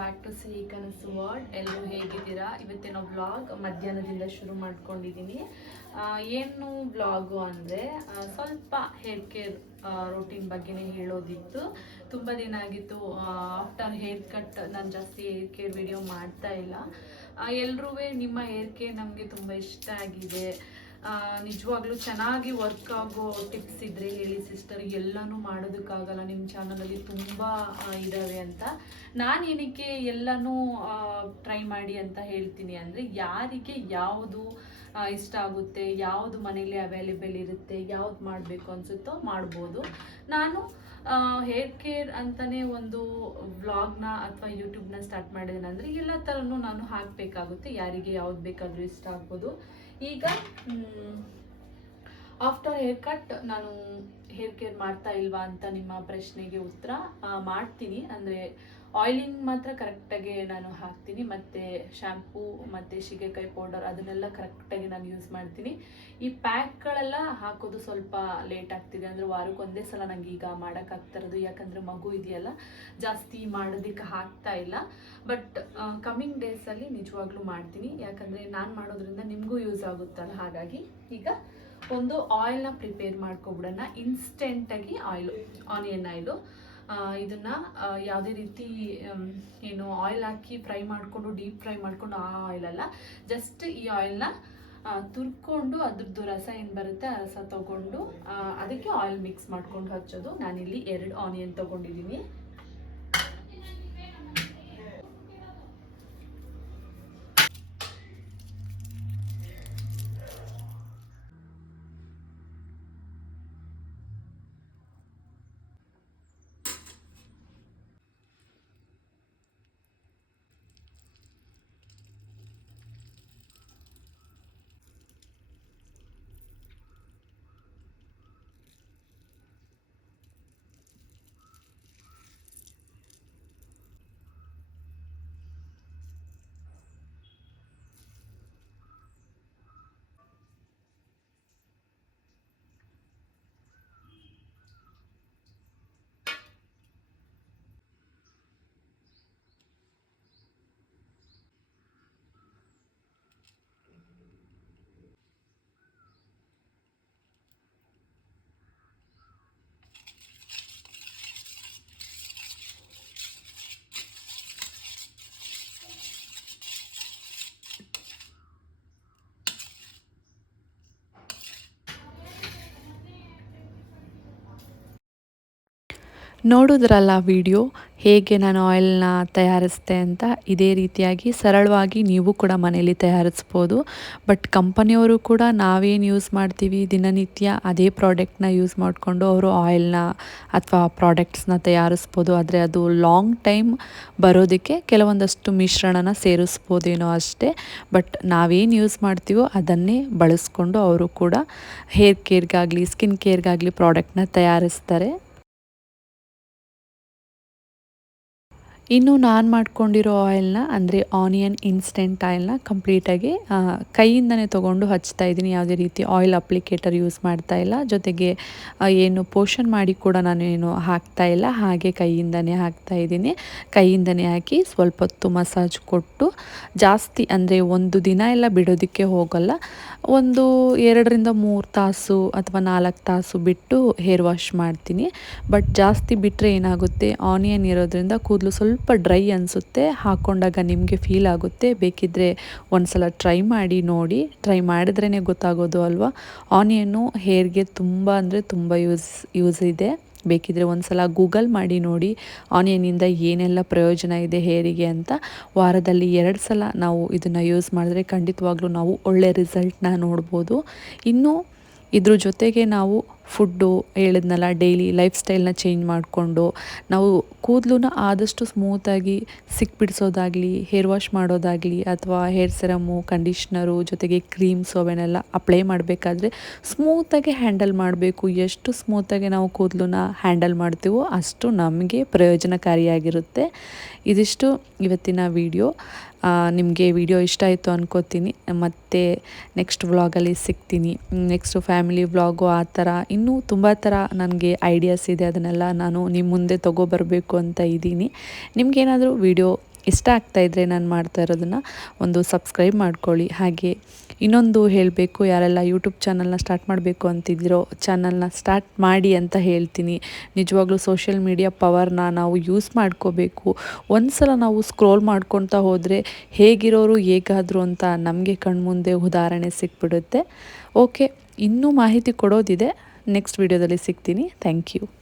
Back to ಸಿಹಿ ಕನಸು word. ಎಲ್ಲರೂ ಹೇಗಿದ್ದೀರಾ? ಇವತ್ತಿನ ವ್ಲಾಗ್ ಮಧ್ಯಾಹ್ನದಿಂದ ಶುರು ಮಾಡ್ಕೊಂಡಿದ್ದೀನಿ. ಏನು ವ್ಲಾಗು ಅಂದರೆ ಸ್ವಲ್ಪ ಹೇರ್ ಕೇರ್ ರೂಟೀನ್ ಬಗ್ಗೆನೇ ಹೇಳೋದಿತ್ತು. ತುಂಬ ದಿನ ಆಗಿತ್ತು ಆಫ್ಟರ್ ಹೇರ್ ಕಟ್ ನಾನು ಜಾಸ್ತಿ ಹೇರ್ ಕೇರ್ ವಿಡಿಯೋ ಮಾಡ್ತಾ ಇಲ್ಲ. ಎಲ್ಲರೂ ನಿಮ್ಮ ಹೇರ್ ಕೇರ್ ನಮಗೆ ತುಂಬ ಇಷ್ಟ ಆಗಿದೆ, ನಿಜವಾಗ್ಲೂ ಚೆನ್ನಾಗಿ ವರ್ಕ್ ಆಗೋ ಟಿಪ್ಸ್ ಇದ್ದರೆ ಹೇಳಿ ಸಿಸ್ಟರ್, ಎಲ್ಲನೂ ಮಾಡೋದಕ್ಕಾಗಲ್ಲ, ನಿಮ್ಮ ಚಾನಲಲ್ಲಿ ತುಂಬ ಇದ್ದಾವೆ ಅಂತ. ನಾನು ಏನಕ್ಕೆ ಎಲ್ಲನೂ ಟ್ರೈ ಮಾಡಿ ಅಂತ ಹೇಳ್ತೀನಿ ಅಂದರೆ, ಯಾರಿಗೆ ಯಾವುದು ಇಷ್ಟ ಆಗುತ್ತೆ, ಯಾವುದು ಮನೇಲಿ ಅವೈಲೇಬಲ್ ಇರುತ್ತೆ, ಯಾವ್ದು ಮಾಡಬೇಕು ಅನಿಸುತ್ತೋ ಮಾಡ್ಬೋದು. ನಾನು ಹೇರ್ ಕೇರ್ ಅಂತಲೇ ಒಂದು ವ್ಲಾಗ್ನ ಅಥವಾ ಯೂಟ್ಯೂಬ್ನ ಸ್ಟಾರ್ಟ್ ಮಾಡಿದ್ದೇನೆ ಅಂದರೆ ಎಲ್ಲ ಥರನೂ ನಾನು ಹಾಕಬೇಕಾಗುತ್ತೆ, ಯಾರಿಗೆ ಯಾವ್ದು ಬೇಕಾದರೂ ಇಷ್ಟ ಆಗ್ಬೋದು. ಈಗ ಆಫ್ಟರ್ ಹೇರ್ ಕಟ್ ನಾನು ಹೇರ್ ಕೇರ್ ಮಾಡ್ತಾ ಇಲ್ವಾ ಅಂತ ನಿಮ್ಮ ಪ್ರಶ್ನೆಗೆ ಉತ್ತರ, ಮಾಡ್ತೀನಿ. ಅಂದರೆ ಆಯಿಲಿಂಗ್ ಮಾತ್ರ ಕರೆಕ್ಟಾಗಿ ನಾನು ಹಾಕ್ತೀನಿ, ಮತ್ತು ಶ್ಯಾಂಪೂ ಮತ್ತು ಸೀಗೆಕಾಯಿ ಪೌಡರ್ ಅದನ್ನೆಲ್ಲ ಕರೆಕ್ಟಾಗಿ ನಾನು ಯೂಸ್ ಮಾಡ್ತೀನಿ. ಈ ಪ್ಯಾಕ್ಗಳೆಲ್ಲ ಹಾಕೋದು ಸ್ವಲ್ಪ ಲೇಟ್ ಆಗ್ತಿದೆ, ಅಂದರೆ ವಾರಕ್ಕೆ ಒಂದೇ ಸಲ ನನಗೆ ಈಗ ಮಾಡೋಕ್ಕಾಗ್ತಿರೋದು, ಯಾಕಂದರೆ ಮಗು ಇದೆಯಲ್ಲ, ಜಾಸ್ತಿ ಮಾಡೋದಕ್ಕೆ ಆಗ್ತಾ ಇಲ್ಲ. ಬಟ್ ಕಮ್ಮಿಂಗ್ ಡೇಸಲ್ಲಿ ನಿಜವಾಗ್ಲೂ ಮಾಡ್ತೀನಿ, ಯಾಕಂದರೆ ನಾನು ಮಾಡೋದ್ರಿಂದ ನಿಮಗೂ ಯೂಸ್ ಆಗುತ್ತಲ್ಲ. ಹಾಗಾಗಿ ಈಗ ಒಂದು ಆಯಿಲ್ನ ಪ್ರಿಪೇರ್ ಮಾಡ್ಕೊಬಿಡೋಣ. ಇನ್ಸ್ಟೆಂಟಾಗಿ ಆಯಿಲು, ಆನಿಯನ್ ಆಯಿಲು. ಇದನ್ನು ಯಾವುದೇ ರೀತಿ ಏನು ಆಯಿಲ್ ಹಾಕಿ ಫ್ರೈ ಮಾಡಿಕೊಂಡು ಡೀಪ್ ಫ್ರೈ ಮಾಡಿಕೊಂಡು ಆ ಆಯಿಲಲ್ಲ, ಜಸ್ಟ್ ಈ ಆಯಿಲ್ನ ತುರ್ಕೊಂಡು ಅದ್ರದ್ದು ರಸ ಏನು ಬರುತ್ತೆ ಆ ರಸ ತೊಗೊಂಡು ಅದಕ್ಕೆ ಆಯಿಲ್ ಮಿಕ್ಸ್ ಮಾಡ್ಕೊಂಡು ಹಚ್ಚೋದು. ನಾನಿಲ್ಲಿ 2 ಆನಿಯನ್ ತೊಗೊಂಡಿದ್ದೀನಿ. ನೋಡಿದ್ರಲ್ಲ ವಿಡಿಯೋ ಹೇಗೆ ನಾನು ಆಯಿಲ್ನ ತಯಾರಿಸ್ದೆ ಅಂತ. ಇದೇ ರೀತಿಯಾಗಿ ಸರಳವಾಗಿ ನೀವು ಕೂಡ ಮನೇಲಿ ತಯಾರಿಸ್ಬೋದು. ಬಟ್ ಕಂಪನಿಯವರು ಕೂಡ ನಾವೇನು ಯೂಸ್ ಮಾಡ್ತೀವಿ ದಿನನಿತ್ಯ ಅದೇ ಪ್ರಾಡಕ್ಟ್ನ ಯೂಸ್ ಮಾಡಿಕೊಂಡು ಅವರು ಆಯಿಲ್ನ ಅಥವಾ ಪ್ರಾಡಕ್ಟ್ಸ್ನ ತಯಾರಿಸ್ಬೋದು. ಆದರೆ ಅದು ಲಾಂಗ್ ಟೈಮ್ ಬರೋದಕ್ಕೆ ಕೆಲವೊಂದಷ್ಟು ಮಿಶ್ರಣನ ಸೇರಿಸ್ಬೋದೇನೋ ಅಷ್ಟೇ. ಬಟ್ ನಾವೇನು ಯೂಸ್ ಮಾಡ್ತೀವೋ ಅದನ್ನೇ ಬಳಸ್ಕೊಂಡು ಅವರು ಕೂಡ ಹೇರ್ ಕೇರ್ಗಾಗಲಿ ಸ್ಕಿನ್ ಕೇರ್ಗಾಗಲಿ ಪ್ರಾಡಕ್ಟ್ನ ತಯಾರಿಸ್ತಾರೆ. ಇನ್ನು ನಾನು ಮಾಡ್ಕೊಂಡಿರೋ ಆಯಿಲ್ನ ಅಂದರೆ ಆನಿಯನ್ ಇನ್ಸ್ಟೆಂಟ್ ಆಯಿಲ್ನ ಕಂಪ್ಲೀಟಾಗಿ ಕೈಯಿಂದನೇ ತೊಗೊಂಡು ಹಚ್ತಾ ಇದ್ದೀನಿ. ಯಾವುದೇ ರೀತಿ ಆಯಿಲ್ ಅಪ್ಲಿಕೇಟರ್ ಯೂಸ್ ಮಾಡ್ತಾ ಇಲ್ಲ, ಜೊತೆಗೆ ಏನು ಪೋಷನ್ ಮಾಡಿ ಕೂಡ ನಾನು ಏನು ಹಾಕ್ತಾ ಇಲ್ಲ, ಹಾಗೆ ಕೈಯಿಂದನೇ ಹಾಕ್ತಾ ಇದ್ದೀನಿ. ಕೈಯಿಂದನೇ ಹಾಕಿ ಸ್ವಲ್ಪ ಹೊತ್ತು ಮಸಾಜ್ ಕೊಟ್ಟು, ಜಾಸ್ತಿ ಅಂದರೆ ಒಂದು ದಿನ ಎಲ್ಲ ಬಿಡೋದಕ್ಕೆ ಹೋಗಲ್ಲ, ಒಂದು 2ರಿಂದ 3 ತಾಸು ಅಥವಾ 4 ತಾಸು ಬಿಟ್ಟು ಹೇರ್ ವಾಶ್ ಮಾಡ್ತೀನಿ. ಬಟ್ ಜಾಸ್ತಿ ಬಿಟ್ಟರೆ ಏನಾಗುತ್ತೆ, ಆನಿಯನ್ ಇರೋದ್ರಿಂದ ಕೂದಲು ಸ್ವಲ್ಪ ಡ್ರೈ ಅನಿಸುತ್ತೆ, ಹಾಕ್ಕೊಂಡಾಗ ನಿಮಗೆ ಫೀಲ್ ಆಗುತ್ತೆ. ಬೇಕಿದ್ದರೆ ಒಂದ್ಸಲ ಟ್ರೈ ಮಾಡಿ ನೋಡಿ, ಟ್ರೈ ಮಾಡಿದ್ರೇ ಗೊತ್ತಾಗೋದು ಅಲ್ವಾ. ಆನಿಯನ್ನು ಹೇರ್ಗೆ ತುಂಬ ಅಂದರೆ ತುಂಬ ಯೂಸ್ ಇದೆ. ಬೇಕಿದ್ದರೆ ಒಂದ್ಸಲ ಗೂಗಲ್ ಮಾಡಿ ನೋಡಿ ಆನಿಯನ್ನಿಂದ ಏನೆಲ್ಲ ಪ್ರಯೋಜನ ಇದೆ ಹೇರಿಗೆ ಅಂತ. ವಾರದಲ್ಲಿ 2 ಸಲ ನಾವು ಇದನ್ನು ಯೂಸ್ ಮಾಡಿದ್ರೆ ಖಂಡಿತವಾಗ್ಲೂ ನಾವು ಒಳ್ಳೆ ರಿಸಲ್ಟ್ನ ನೋಡ್ಬೋದು. ಇನ್ನು ಇದ್ರ ಜೊತೆಗೆ ನಾವು ಫುಡ್ಡು ಹೇಳಿದ್ನಲ್ಲ, ಡೈಲಿ ಲೈಫ್ ಸ್ಟೈಲ್ನ ಚೇಂಜ್ ಮಾಡಿಕೊಂಡು ನಾವು ಕೂದಲನ್ನ ಆದಷ್ಟು ಸ್ಮೂತಾಗಿ ಸಿಕ್ಬಿಡಿಸೋದಾಗಲಿ, ಹೇರ್ ವಾಶ್ ಮಾಡೋದಾಗಲಿ, ಅಥವಾ ಹೇರ್ ಸೆರಮು, ಕಂಡೀಷ್ನರು ಜೊತೆಗೆ ಕ್ರೀಮ್ಸು ಅವನ್ನೆಲ್ಲ ಅಪ್ಲೈ ಮಾಡಬೇಕಾದ್ರೆ ಸ್ಮೂತಾಗಿ ಹ್ಯಾಂಡಲ್ ಮಾಡಬೇಕು. ಎಷ್ಟು ಸ್ಮೂತಾಗಿ ನಾವು ಕೂದಲನ್ನ ಹ್ಯಾಂಡಲ್ ಮಾಡ್ತೀವೋ ಅಷ್ಟು ನಮಗೆ ಪ್ರಯೋಜನಕಾರಿಯಾಗಿರುತ್ತೆ. ಇದಿಷ್ಟು ಇವತ್ತಿನ ವಿಡಿಯೋ. ನಿಮಗೆ ವಿಡಿಯೋ ಇಷ್ಟ ಆಯಿತು ಅನ್ಕೋತೀನಿ. ಮತ್ತು ನೆಕ್ಸ್ಟ್ ವ್ಲಾಗಲ್ಲಿ ಸಿಗ್ತೀನಿ. ನೆಕ್ಸ್ಟು ಫ್ಯಾಮಿಲಿ ವ್ಲಾಗು ಆ ಥರ ಇನ್ನೂ ತುಂಬ ಥರ ನನಗೆ ಐಡಿಯಾಸ್ ಇದೆ, ಅದನ್ನೆಲ್ಲ ನಾನು ನಿಮ್ಮ ಮುಂದೆ ತೊಗೊಬರಬೇಕು ಅಂತ ಇದ್ದೀನಿ. ನಿಮಗೇನಾದರೂ ವಿಡಿಯೋ ಇಷ್ಟ ಆಗ್ತಾಯಿದ್ರೆ ನಾನು ಮಾಡ್ತಾ ಇರೋದನ್ನು ಒಂದು ಸಬ್ಸ್ಕ್ರೈಬ್ ಮಾಡ್ಕೊಳ್ಳಿ. ಹಾಗೆ ಇನ್ನೊಂದು ಹೇಳಬೇಕು, ಯಾರೆಲ್ಲ ಯೂಟ್ಯೂಬ್ ಚಾನಲ್ನ ಸ್ಟಾರ್ಟ್ ಮಾಡಬೇಕು ಅಂತಿದ್ದೀರೋ ಚಾನಲ್ನ ಸ್ಟಾರ್ಟ್ ಮಾಡಿ ಅಂತ ಹೇಳ್ತೀನಿ. ನಿಜವಾಗ್ಲೂ ಸೋಷಿಯಲ್ ಮೀಡಿಯಾ ಪವರ್ನ ನಾವು ಯೂಸ್ ಮಾಡ್ಕೋಬೇಕು. ಒಂದು ಸಲ ನಾವು ಸ್ಕ್ರೋಲ್ ಮಾಡ್ಕೊತಾ ಹೋದರೆ ಹೇಗಿರೋರು ಹೇಗಾದರು ಅಂತ ನಮಗೆ ಕಣ್ಮುಂದೆ ಉದಾಹರಣೆ ಸಿಕ್ಬಿಡುತ್ತೆ. ಓಕೆ, ಇನ್ನೂ ಮಾಹಿತಿ ಕೊಡೋದಿದೆ, ನೆಕ್ಸ್ಟ್ ವಿಡಿಯೋದಲ್ಲಿ ಸಿಗ್ತೀನಿ. Thank you.